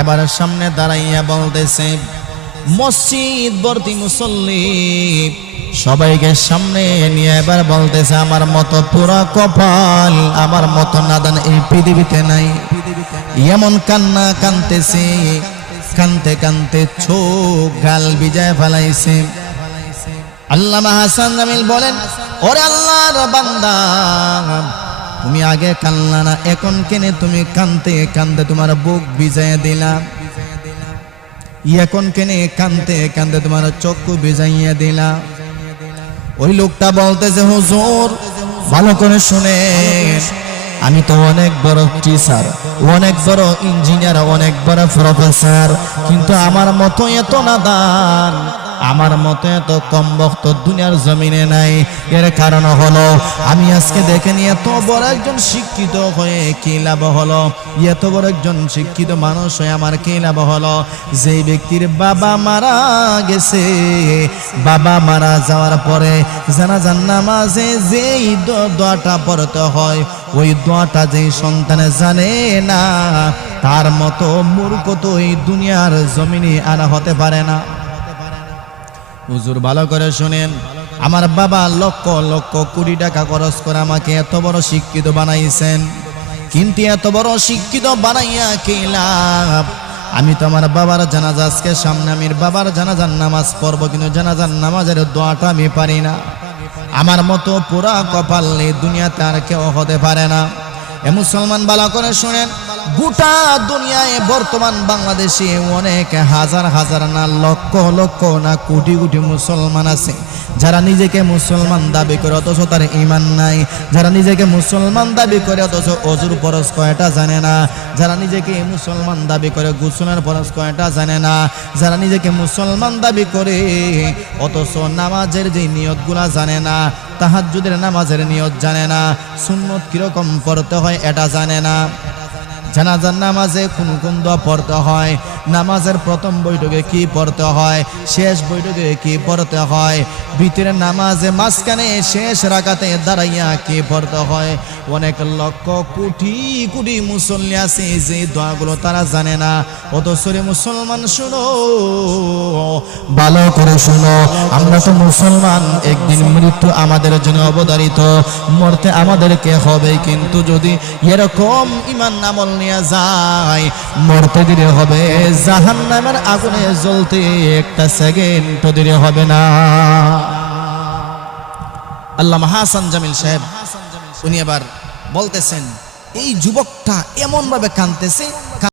এবার সামনে দাঁড়াইয়া বলতেছে, মসজিদ ভর্তি মুসল্লি সবাইকে সামনে নিয়ে এবার বলতেছে, আমার মতো পুরা কপাল, আমার মতো নাদান এই পৃথিবীতে নাই। এমন কান্না কানতেছে, কানতে কানতে চোখ গাল ভিজায় ফেলাইছে। আল্লামা হাসান জামিল বলেন, ওরে আল্লাহর বান্দা, তুমি আগে কান্না না, এখন কেনে তুমি কানতে কানতে তোমার বুক ভিজাইয়া দিলা? এখন কেনে কানতে কানতে তোমার চক্ষু ভিজাইয়া দিলা? ওই লোকটা বলতেছে, হুজুর ভালো করে শুনে, আমি তো অনেক বড় টিচার, অনেক বড় ইঞ্জিনিয়ার, অনেক বড় প্রফেসর, কিন্তু আমার মতো এত নাদান, আমার মতো এত কম বক্ত দুনিয়ার জমিনে নাই। এর কারণ হলো, আমি আজকে দেখেনি এত বড় একজন শিক্ষিত হয়ে কি লাভ হলো, এত বড় একজন শিক্ষিত মানুষ হয়ে আমার কি লাভ হলো? যেই ব্যক্তির বাবা মারা গেছে, বাবা মারা যাওয়ার পরে জানাজার নামাজে যেই দোয়াটা পড়তে হয়, ওই দোয়াটা যেই সন্তানে জানে না, তার মতো মূর্খ তো এই দুনিয়ার জমিনে আর হতে পারে না। হুজুর ভালো করে শুনেন, আমার বাবা লক্ষ লক্ষ কোটি টাকা খরচ করে আমাকে এত বড় শিক্ষিত বানাইছেন, কিন্তু এত বড় শিক্ষিত বানাইয়া কি লাভ? আমি তো আমার বাবার জানাজা আজকে সামনে, আমি বাবার জানাজার নামাজ পড়বো, কিন্তু জানাজার নামাজের দোয়াটা আমি পারি না। আমার মতো পুরা কপাল এই দুনিয়াতে আর কেউ হতে পারে না। এ মুসলমান ভালো করে শুনেন, গোটা দুনিয়ায় বর্তমান বাংলাদেশে অনেক হাজার হাজার না লক্ষ লক্ষ না কোটি কোটি মুসলমান আছে, যারা নিজেকে মুসলমান দাবি করে অথচ তার ঈমান নাই, যারা নিজেকে মুসলমান দাবি করে অথচ অজুর ফরজ কয়টা জানে না, যারা নিজেকে মুসলমান দাবি করে গোসলের ফরজ কয়টা জানে না, যারা নিজেকে মুসলমান দাবি করে অথচ নামাজের যে নিয়তগুলা জানে না, তাহাজ্জুদের নামাজের নিয়ত জানে না, সুন্নত কিরকম পড়তে হয় এটা জানে না, জানাজার নামাজে কোন কোন দোয়া পড়তে হয়, নামাজের প্রথম বৈঠকে কি পড়তে হয়, শেষ বৈঠকে কি পড়তে হয়, ভিতরে নামাজে মাঝখানে শেষ রাকাতে দাঁড়াইয়া কি পড়তে হয়, অনেক লক্ষ কোটি কোটি মুসল্লি আছে যে দোয়াগুলো তারা জানে না। অথচ মুসলমান শুনো, ভালো করে শুনো, আমরা তো মুসলমান, একদিন মৃত্যু আমাদের জন্য অবধারিত, মরতে আমাদেরকে হবে, কিন্তু যদি এরকম ঈমান আমল নিয়ে যায়, মরতে দেরি হবে, জাহান্নামের আগুনে জ্বলতে একটা সেকেন্ড দেরি হবে না। আল্লামা হাসান জামিল সাহেব উনি এবার বলতেছেন, এই যুবকটা এমন ভাবে কাঁদতেছে,